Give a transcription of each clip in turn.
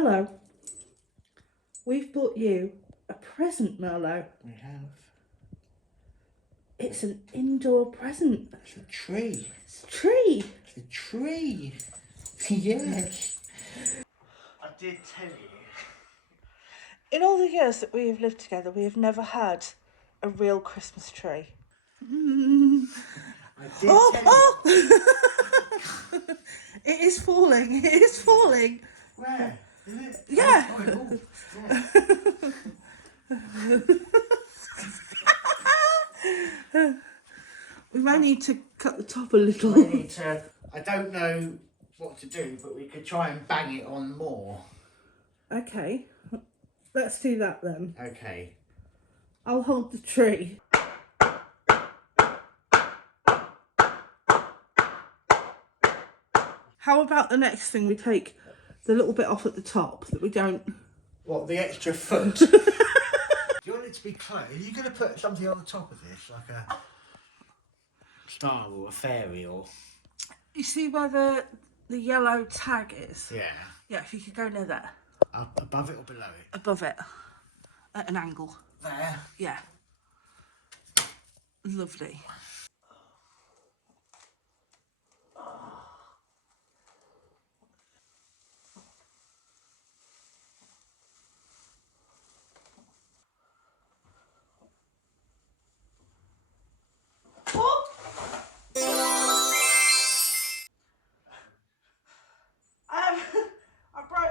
Merlot, we've bought you a present, Merlot. We have. It's an indoor present. It's a tree. It's a tree. It's a tree. Yes. I did tell you. In all the years that we have lived together, we have never had a real Christmas tree. I did tell you. It is falling. It is falling. Where? Is it? Yeah. Oh, yeah. We may need to cut the top a little. We need to. I don't know what to do, but we could try and bang it on more. Okay, let's do that then. Okay. I'll hold the tree. How about the next thing, we take the little bit off at the top that we don't... What, the extra foot? Do you want it to be close? Are you going to put something on the top of this, like a star or a fairy or... You see where the yellow tag is? Yeah. Yeah, if you could go near there. Up above it or below it? Above it. At an angle. There? Yeah. Lovely.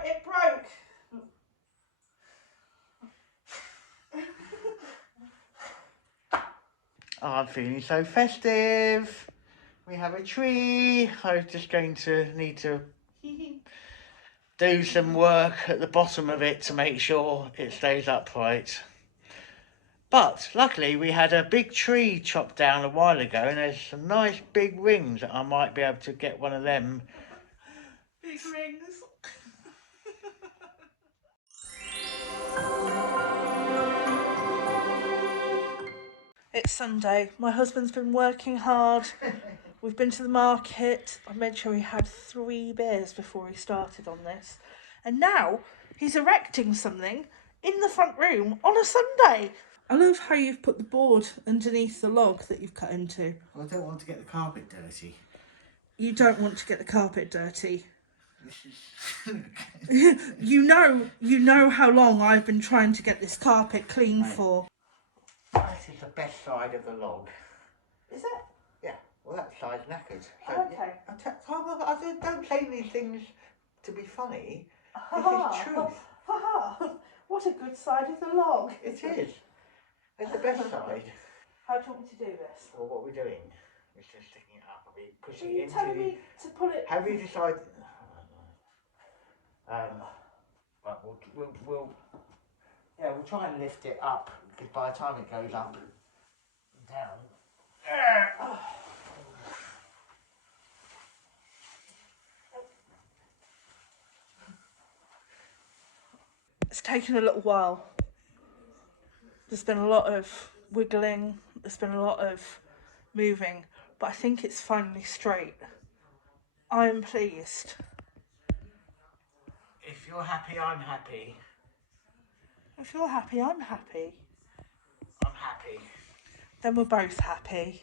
It broke. Oh, I'm feeling so festive. We have a tree. I'm just going to need to do some work at the bottom of it to make sure it stays upright. But luckily we had a big tree chopped down a while ago, and there's some nice big rings that I might be able to get one of them. Big rings. It's Sunday. My husband's been working hard. We've been to the market. I made sure he had 3 beers before he started on this. And now he's erecting something in the front room on a Sunday. I love how you've put the board underneath the log that you've cut into. I don't want to get the carpet dirty. You don't want to get the carpet dirty. This is... You know how long I've been trying to get this carpet clean for. This is the best side of the log. Is it? Yeah, well that side's knackered. So, Okay. I don't say these things to be funny. This is truth. What a good side of the log. It is. It's the best side. How do you want me to do this? Well, what we're doing is just sticking it up. Are we pushing Are it you into telling me to pull it? Have you decided... but we'll try and lift it up, because by the time it goes up and down... It's taken a little while. There's been a lot of wiggling, there's been a lot of moving, but I think it's finally straight. I'm pleased. If you're happy, I'm happy. If you're happy, I'm happy. I'm happy. Then we're both happy.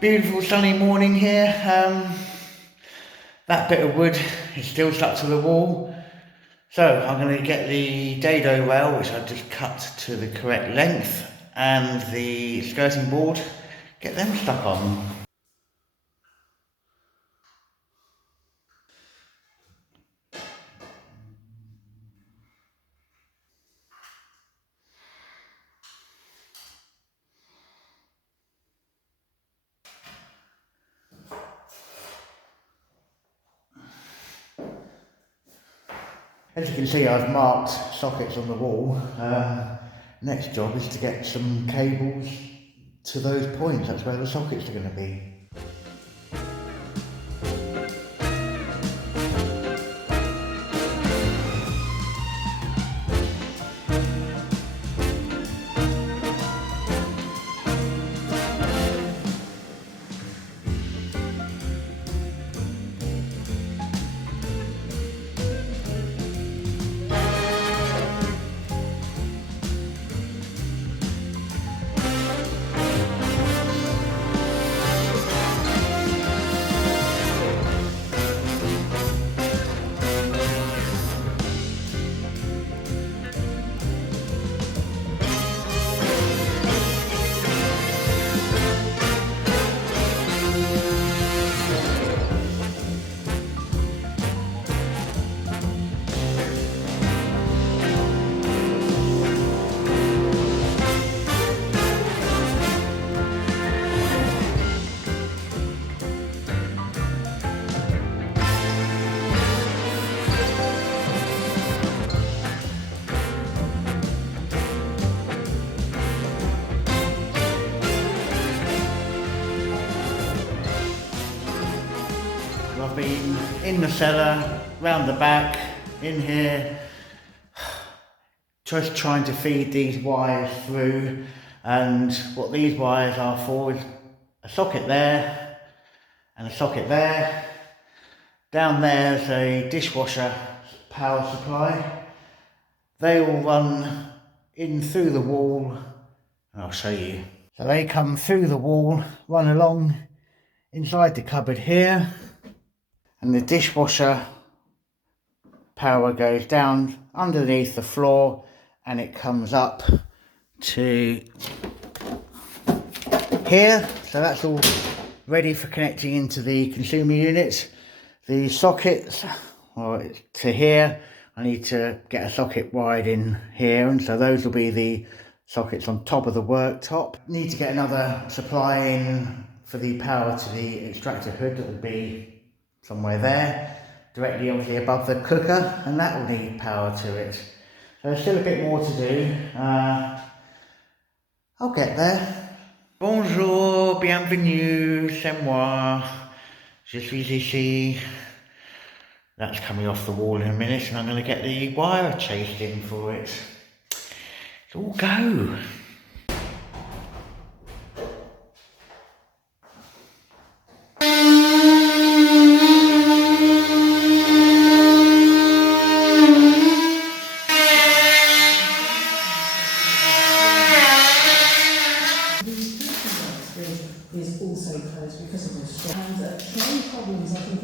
Beautiful sunny morning here. That bit of wood is still stuck to the wall. So I'm going to get the dado rail, which I've just cut to the correct length, and the skirting board, get them stuck on. As you can see, I've marked sockets on the wall. Next job is to get some cables to those points. That's where the sockets are going to be. I've been in the cellar, round the back, in here, just trying to feed these wires through, and what these wires are for is a socket there and a socket there. Down there's a dishwasher power supply. They all run in through the wall, and I'll show you. So they come through the wall, run along inside the cupboard here, and the dishwasher power goes down underneath the floor and it comes up to here. So that's all ready for connecting into the consumer units. The sockets, well, it's to here. I need to get a socket wired in here, and so those will be the sockets on top of the worktop. Need to get another supply in for the power to the extractor hood that will be somewhere there, directly obviously above the cooker, and that will need power to it. So there's still a bit more to do. I'll get there. Bonjour, bienvenue, c'est moi. Je suis ici. That's coming off the wall in a minute, and I'm going to get the wire chased in for it. Let's all go. Is also closed because of the storm. And train problems, I think,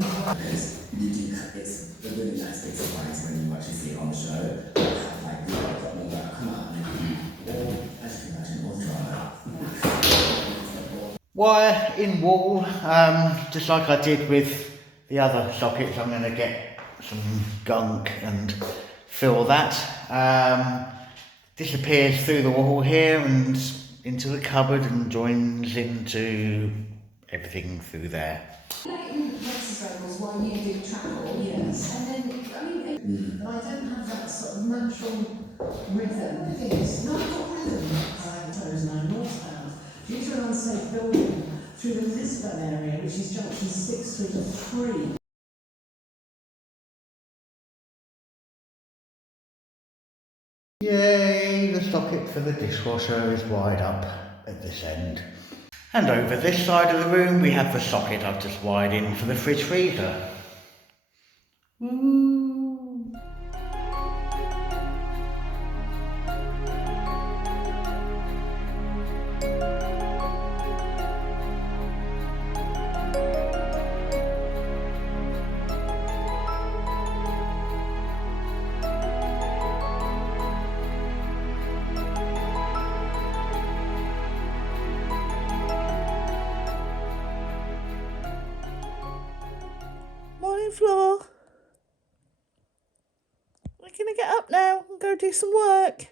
it's the really nice big surprise when you actually see it on the show. Like, come out or, as you can imagine, ultra. Wire in wall, just like I did with the other sockets. I'm going to get some gunk and fill that. Disappears through the wall here and into the cupboard and joins into everything through there. Like in motorcycles, while you do travel, yes, and then but I don't have that sort of natural rhythm. It's not got rhythm. I chose 9 northbound due to an unsafe building through the Lisbon area, which is junction 6 through to 3. Yay, the socket for the dishwasher is wired up at this end. And over this side of the room we have the socket I've just wired in for the fridge freezer. Woo. Morning, Floor. We're going to get up now and go do some work.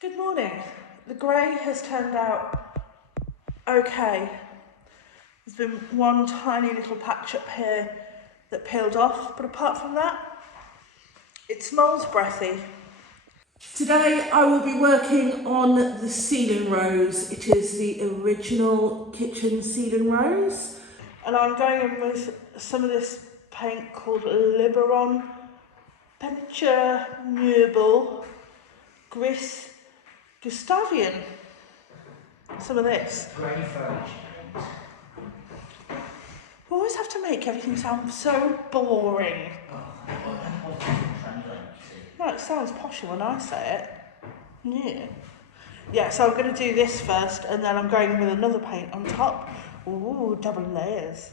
Good morning. The grey has turned out okay. There's been one tiny little patch up here that peeled off, but apart from that, it smells breathy. Today I will be working on the ceiling rose. It is the original kitchen ceiling rose. And I'm going in with some of this paint called Liberon Picture Nubel Gris Gustavian. Some of this. Grey furniture. We always have to make everything sound so boring. No, it sounds posher when I say it. Yeah. Yeah, so I'm going to do this first and then I'm going with another paint on top. Ooh, double layers.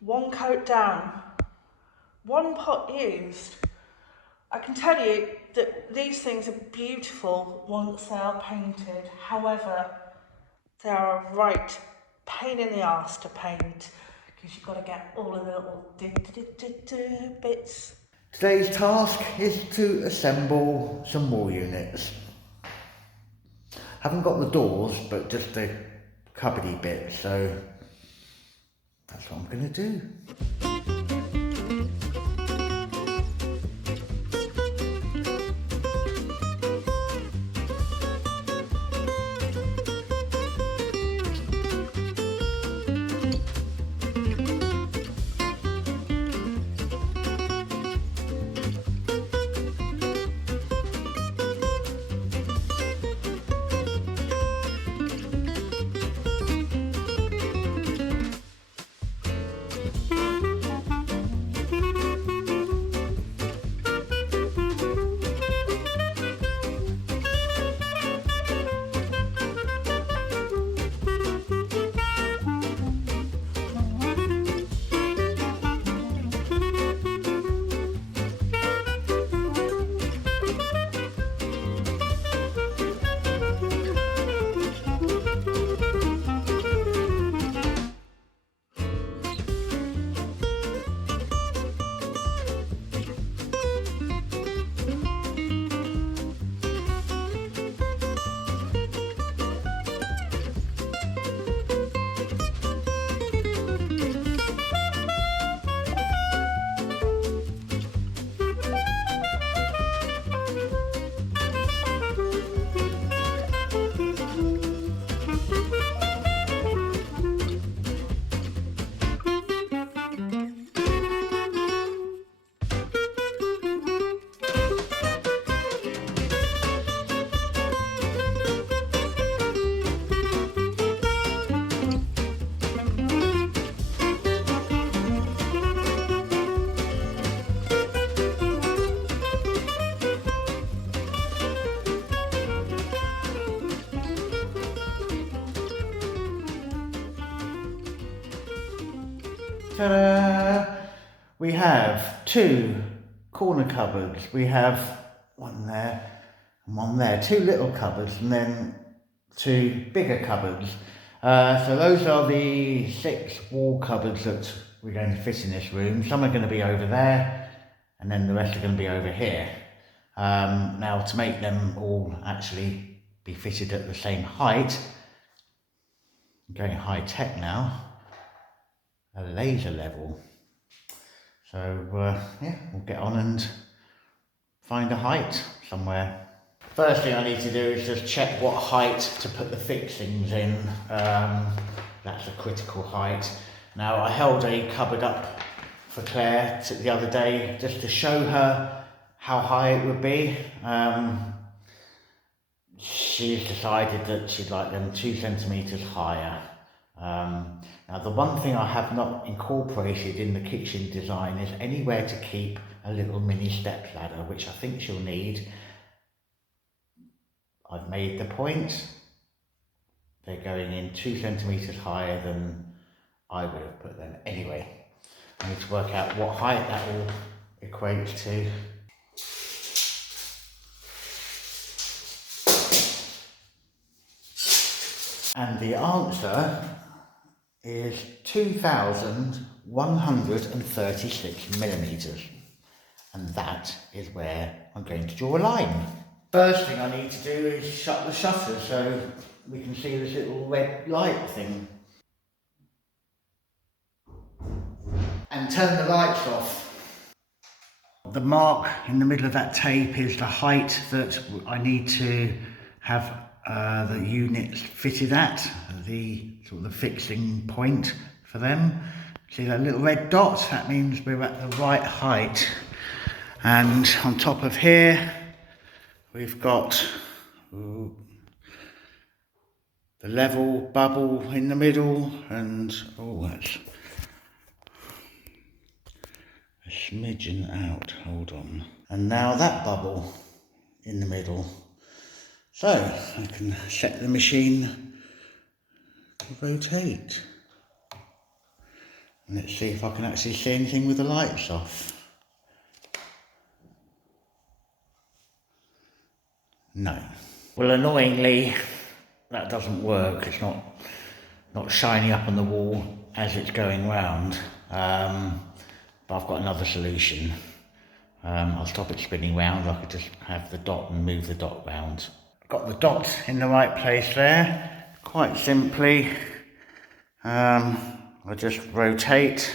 One coat down, one pot used. I can tell you that these things are beautiful once they are painted. However, they are a right pain in the arse to paint because you've got to get all of the little bits. Today's task is to assemble some wall units. Haven't got the doors, but just the cupboardy bits, so that's what I'm going to do. Ta-da! We have two corner cupboards. We have one there and one there. Two little cupboards and then two bigger cupboards. So those are the 6 wall cupboards that we're going to fit in this room. Some are going to be over there and then the rest are going to be over here. Now to make them all actually be fitted at the same height, I'm going high tech now. A laser level. So yeah, we'll get on and find a height somewhere. First thing I need to do is just check what height to put the fixings in. That's a critical height. Now I held a cupboard up for Claire the other day just to show her how high it would be. She's decided that she'd like them 2 centimetres higher. Now the one thing I have not incorporated in the kitchen design is anywhere to keep a little mini step ladder, which I think she'll need. I've made the point. They're going in 2 centimetres higher than I would have put them. Anyway, I need to work out what height that all equates to. And the answer is 2,136 millimetres. And that is where I'm going to draw a line. First thing I need to do is shut the shutters so we can see this little red light thing. And turn the lights off. The mark in the middle of that tape is the height that I need to have the units fitted at, the sort of the fixing point for them. See that little red dot? That means we're at the right height. And on top of here, we've got the level bubble in the middle, and that's a smidgen out, hold on. And now that bubble in the middle. So I can set the machine to rotate. And let's see if I can actually see anything with the lights off. No. Well, annoyingly, that doesn't work. It's not shining up on the wall as it's going round. But I've got another solution. I'll stop it spinning round. I could just have the dot and move the dot round. Got the dot in the right place there. Quite simply, I just rotate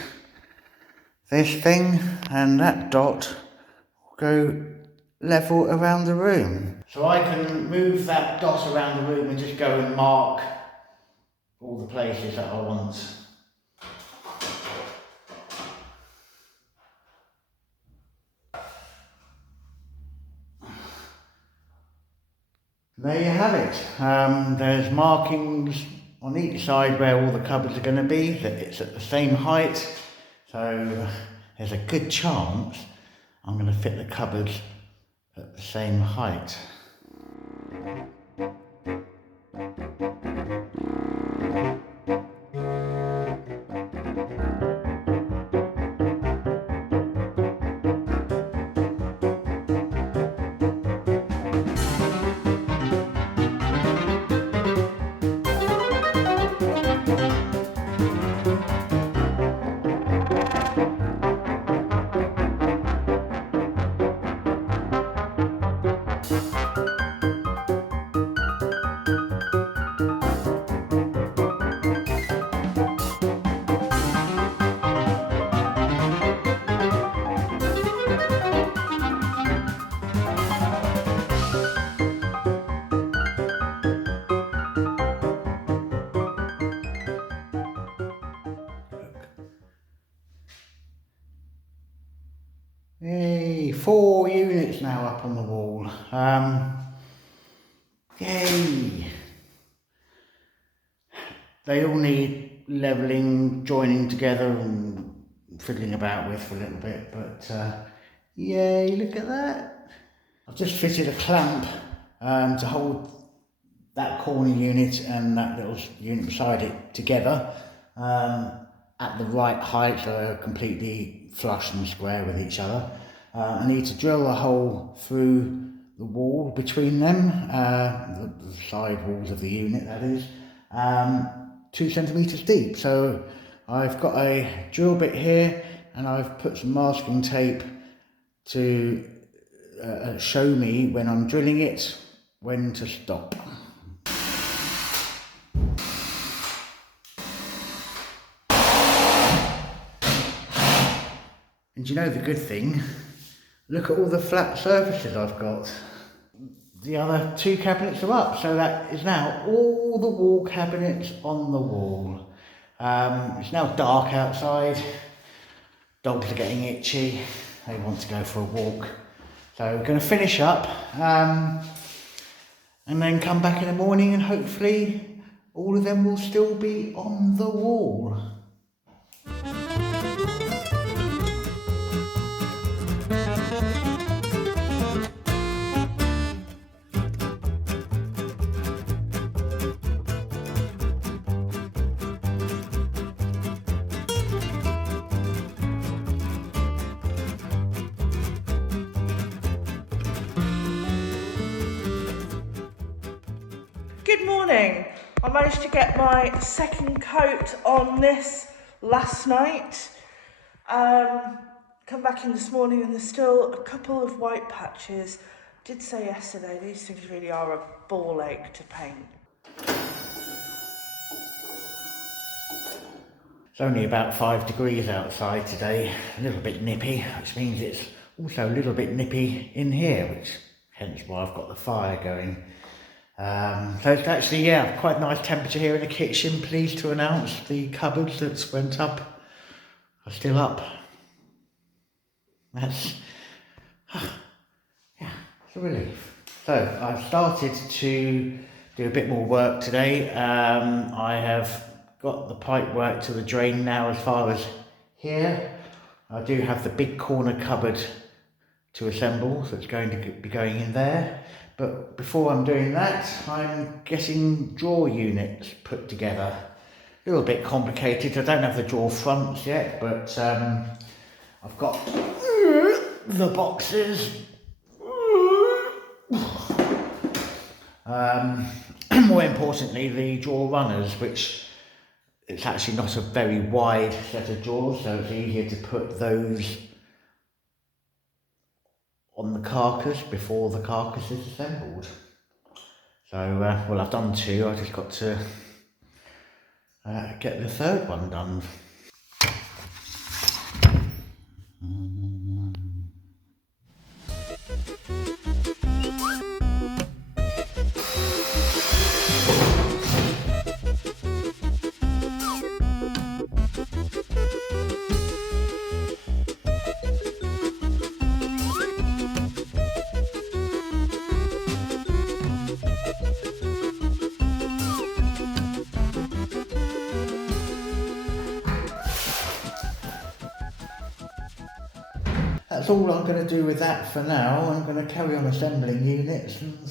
this thing and that dot will go level around the room. So I can move that dot around the room and just go and mark all the places that I want. There you have it. There's markings on each side where all the cupboards are going to be, that it's at the same height. So there's a good chance I'm going to fit the cupboards at the same height. Yay, 4 units now up on the wall. Yay! They all need levelling, joining together and fiddling about with for a little bit, but yay, look at that. I've just fitted a clamp to hold that corner unit and that little unit beside it together at the right height, so they're completely flush and square with each other. I need to drill a hole through the wall between them, the side walls of the unit that is, 2 centimetres deep. So I've got a drill bit here and I've put some masking tape to show me when I'm drilling it when to stop. And you know the good thing? Look at all the flat surfaces I've got. The other 2 cabinets are up, so that is now all the wall cabinets on the wall. It's now dark outside. Dogs are getting itchy. They want to go for a walk. So we're going to finish up and then come back in the morning and hopefully all of them will still be on the wall. Good morning. I managed to get my second coat on this last night. Come back in this morning and there's still a couple of white patches. Did say yesterday, these things really are a ball ache to paint. It's only about 5 degrees outside today, a little bit nippy, which means it's also a little bit nippy in here, which hence why I've got the fire going. So it's actually, quite a nice temperature here in the kitchen. Pleased to announce the cupboards that went up are still up. That's, it's a relief. So I've started to do a bit more work today. I have got the pipe work to the drain now as far as here. I do have the big corner cupboard to assemble, so it's going to be going in there. But before I'm doing that, I'm getting drawer units put together. A little bit complicated. I don't have the drawer fronts yet, but I've got the boxes. More importantly, the drawer runners, which it's actually not a very wide set of drawers, so it's easier to put those on the carcass before the carcass is assembled. So, well, I've done 2, I just got to get the 3rd one done. That's all I'm going to do with that for now. I'm going to carry on assembling units and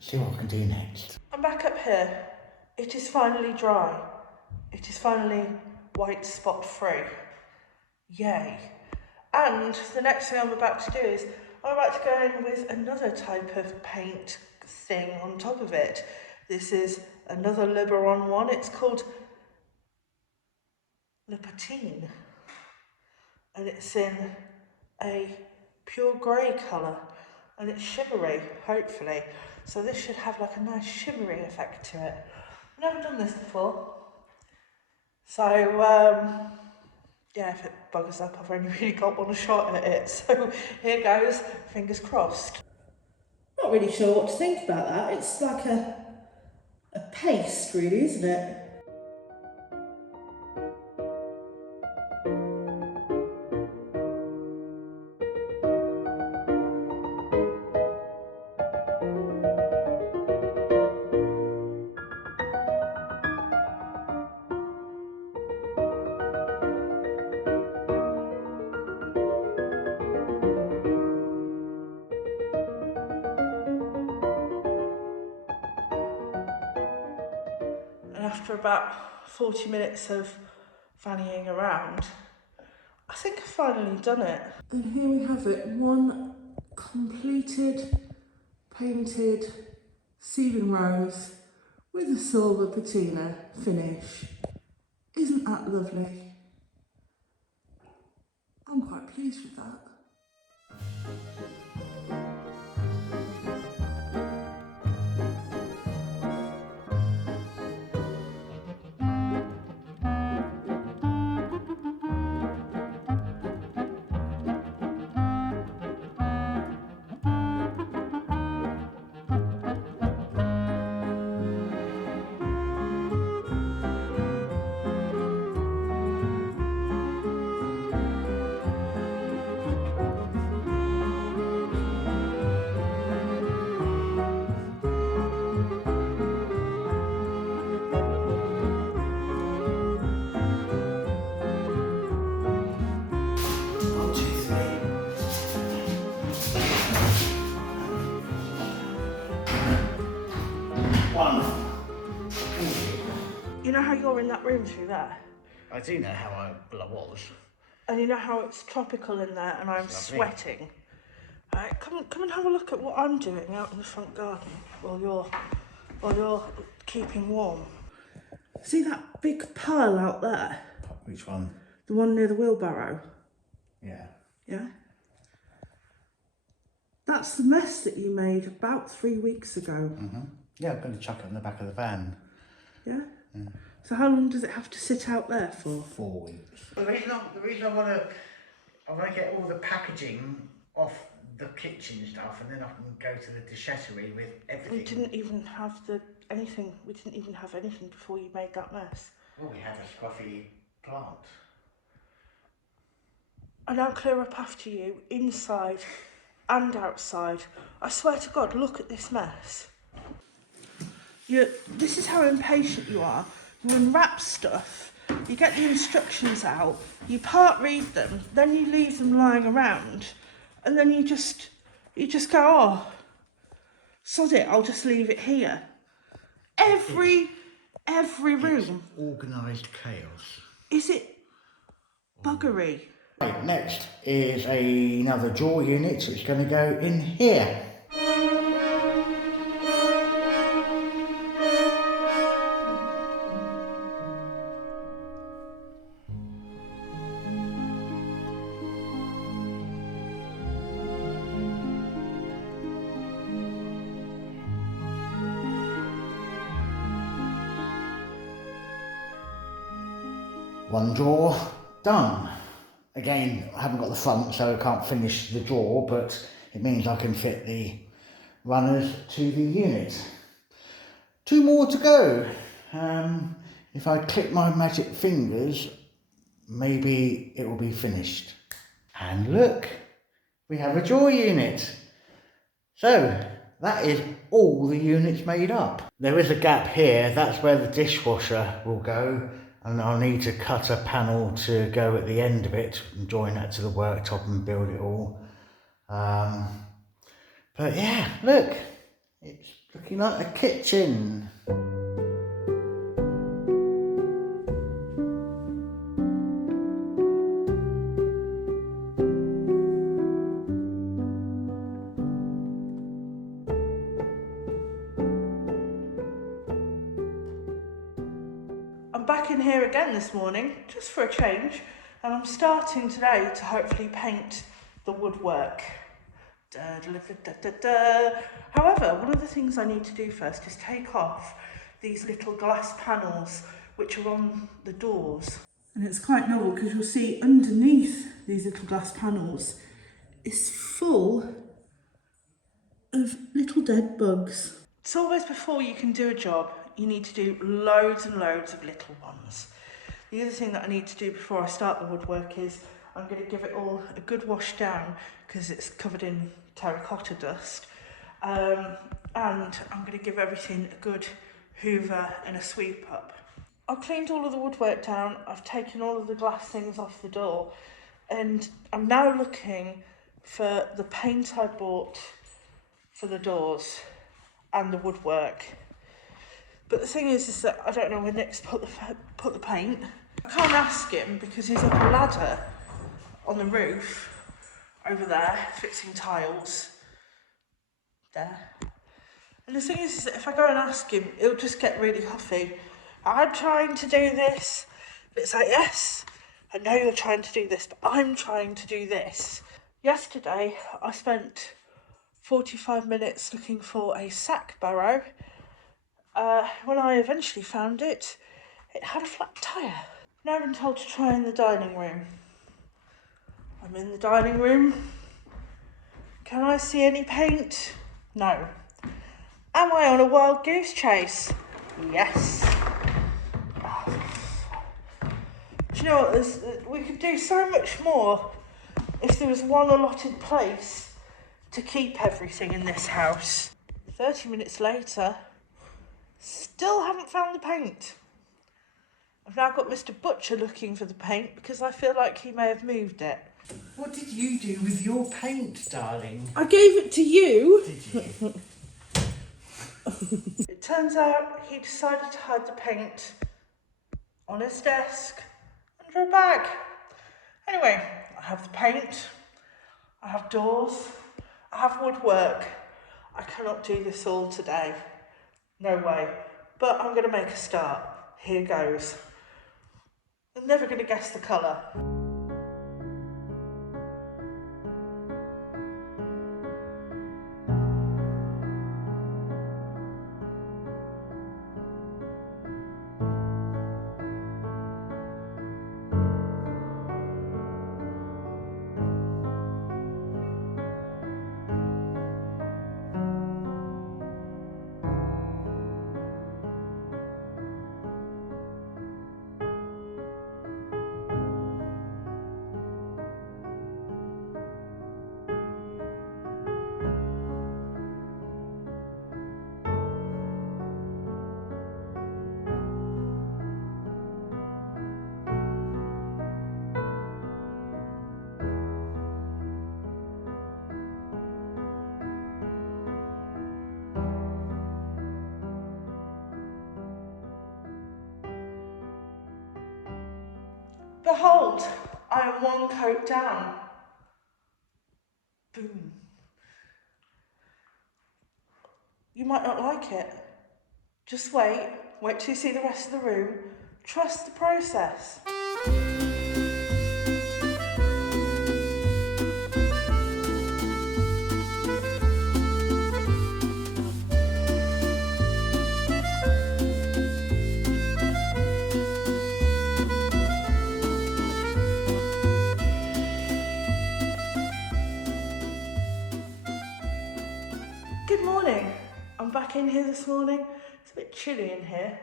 see what I can do next. I'm back up here. It is finally dry. It is finally white spot free. Yay. And the next thing I'm about to do is I'm about to go in with another type of paint thing on top of it. This is another Liberon one. It's called the patina. And it's in a pure grey colour and it's shimmery, hopefully. So this should have like a nice shimmery effect to it. I've never done this before. So, if it buggers up, I've only really got one shot at it. So here goes, fingers crossed. Not really sure what to think about that. It's like a paste really, isn't it? And after about 40 minutes of fannying around, I think I've finally done it. And here we have it, one completed, painted ceiling rose with a silver patina finish. Isn't that lovely? I'm quite pleased with that. know how you're in that room through there? I do know how I was. And you know how it's tropical in there and I'm sweating? Alright, come and have a look at what I'm doing out in the front garden while you're keeping warm. See that big pile out there? Which one? The one near the wheelbarrow? Yeah. Yeah? That's the mess that you made about 3 weeks ago. Yeah, I'm going to chuck it on the back of the van. Yeah? So how long does it have to sit out there for? 4 weeks. The reason I want to get all the packaging off the kitchen stuff, and then I can go to the déchetterie with everything. We didn't even have anything before you made that mess. Well, we had a scruffy plant. I now clear up after you, inside and outside. I swear to God, look at this mess. This is how impatient you are. You unwrap stuff, you get the instructions out, you part read them, then you leave them lying around, and then you just go, oh, sod it, I'll just leave it here. Every room. It's organised chaos. Is it buggery? Right, next is another drawer unit. It's going to go in here. One drawer done. Again, I haven't got the front, so I can't finish the drawer, but it means I can fit the runners to the unit. 2 more to go. If I click my magic fingers, maybe it will be finished. And look, we have a drawer unit. So that is all the units made up. There is a gap here, that's where the dishwasher will go. And I'll need to cut a panel to go at the end of it and join that to the worktop and build it all. But yeah, look, it's looking like a kitchen. I'm back in here again this morning, just for a change, and I'm starting today to hopefully paint the woodwork. However, one of the things I need to do first is take off these little glass panels which are on the doors. And it's quite novel because you'll see underneath these little glass panels is full of little dead bugs. It's always before you can do a job, you need to do loads and loads of little ones. The other thing that I need to do before I start the woodwork is I'm going to give it all a good wash down because it's covered in terracotta dust, and I'm going to give everything a good hoover and a sweep up. I've cleaned all of the woodwork down, I've taken all of the glass things off the door, and I'm now looking for the paint I bought for the doors and the woodwork. But the thing is that I don't know where Nick's put the paint. I can't ask him because he's up a ladder on the roof over there fixing tiles there. And the thing is that if I go and ask him, he'll just get really huffy. I'm trying to do this. But it's like, yes, I know you're trying to do this, but I'm trying to do this. Yesterday, I spent 45 minutes looking for a sack barrow. When I eventually found it, it had a flat tyre. Now I'm told to try in the dining room. I'm in the dining room. Can I see any paint? No. Am I on a wild goose chase? Yes. Do you know what? We could do so much more if there was one allotted place to keep everything in this house. 30 minutes later, still haven't found the paint. I've now got Mr. Butcher looking for the paint because I feel like he may have moved it. What did you do with your paint, darling? I gave it to you. Did you? It turns out he decided to hide the paint on his desk, under a bag. Anyway, I have the paint, I have doors, I have woodwork. I cannot do this all today. No way. But I'm going to make a start. Here goes. I'm never going to guess the colour. Behold, I am one coat down. Boom. You might not like it. Just wait till you see the rest of the room. Trust the process. Good morning. I'm back in here this morning. It's a bit chilly in here.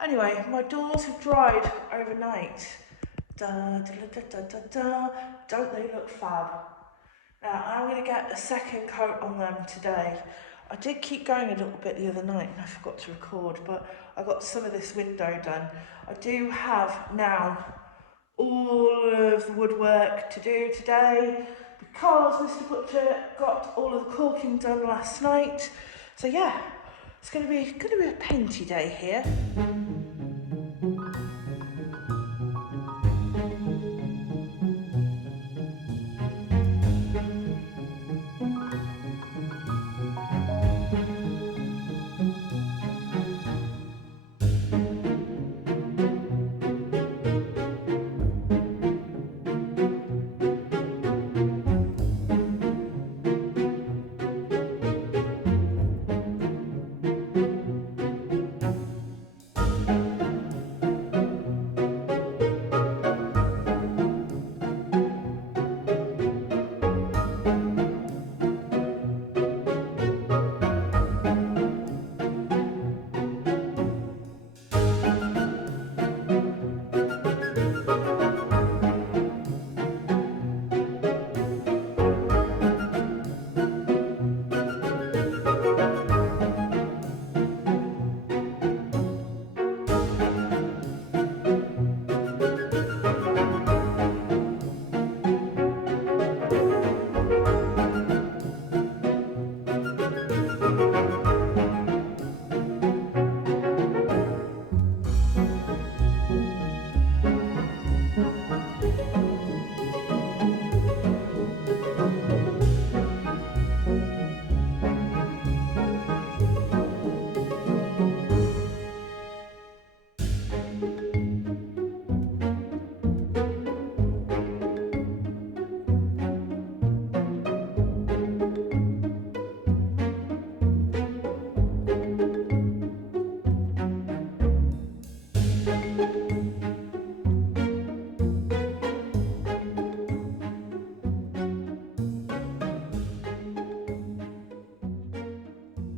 Anyway, my doors have dried overnight. Da, da, da, da, da, da. Don't they look fab? Now, I'm going to get a second coat on them today. I did keep going a little bit the other night and I forgot to record, but I got some of this window done. I do have now all of the woodwork to do today because Mr. Butcher got all of the caulking done last night. So yeah, it's going to be a painty day here.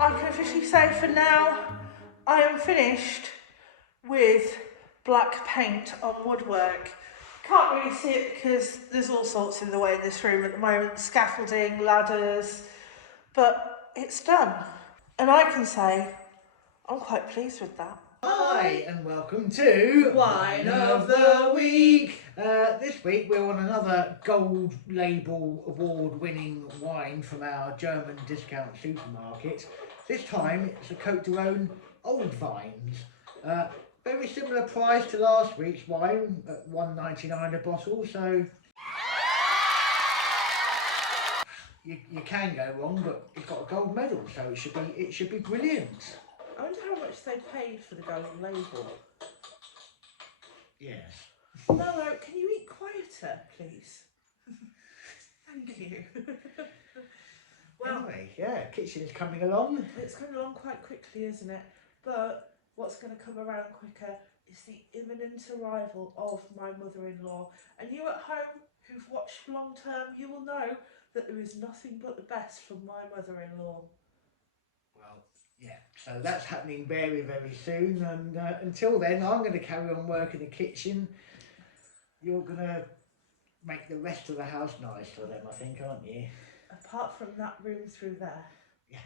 I can officially say for now, I am finished with black paint on woodwork. Can't really see it because there's all sorts in the way in this room at the moment, scaffolding, ladders, but it's done. And I can say I'm quite pleased with that. Hi and welcome to Wine of the Week. This week we're on another gold label award-winning wine from our German discount supermarket. This time it's a Côte d'Rhône Old Vines. Very similar price to last week's wine at $1.99 a bottle, so you can go wrong, but it's got a gold medal, so it should be brilliant. I wonder how much they paid for the gold label. Yes. Merlot, can you eat quieter, please? Thank you. Well, anyway, yeah, kitchen is coming along. It's coming along quite quickly, isn't it? But what's going to come around quicker is the imminent arrival of my mother-in-law. And you at home who've watched long term, you will know that there is nothing but the best from my mother-in-law. Well, yeah, so that's happening very, very soon. And until then, I'm going to carry on working the kitchen. You're going to make the rest of the house nice for them, I think, aren't you? Apart from that room through there. Yeah.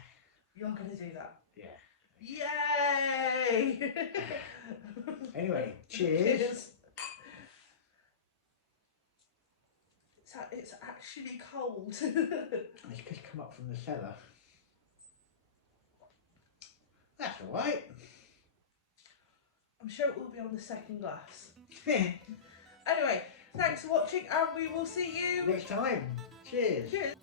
You're going to do that. Yeah. Yay! Anyway, cheers. It's actually cold. It's just come up from the cellar. That's alright. I'm sure it will be on the second glass. Anyway, thanks for watching and we will see you next time. Cheers. Cheers.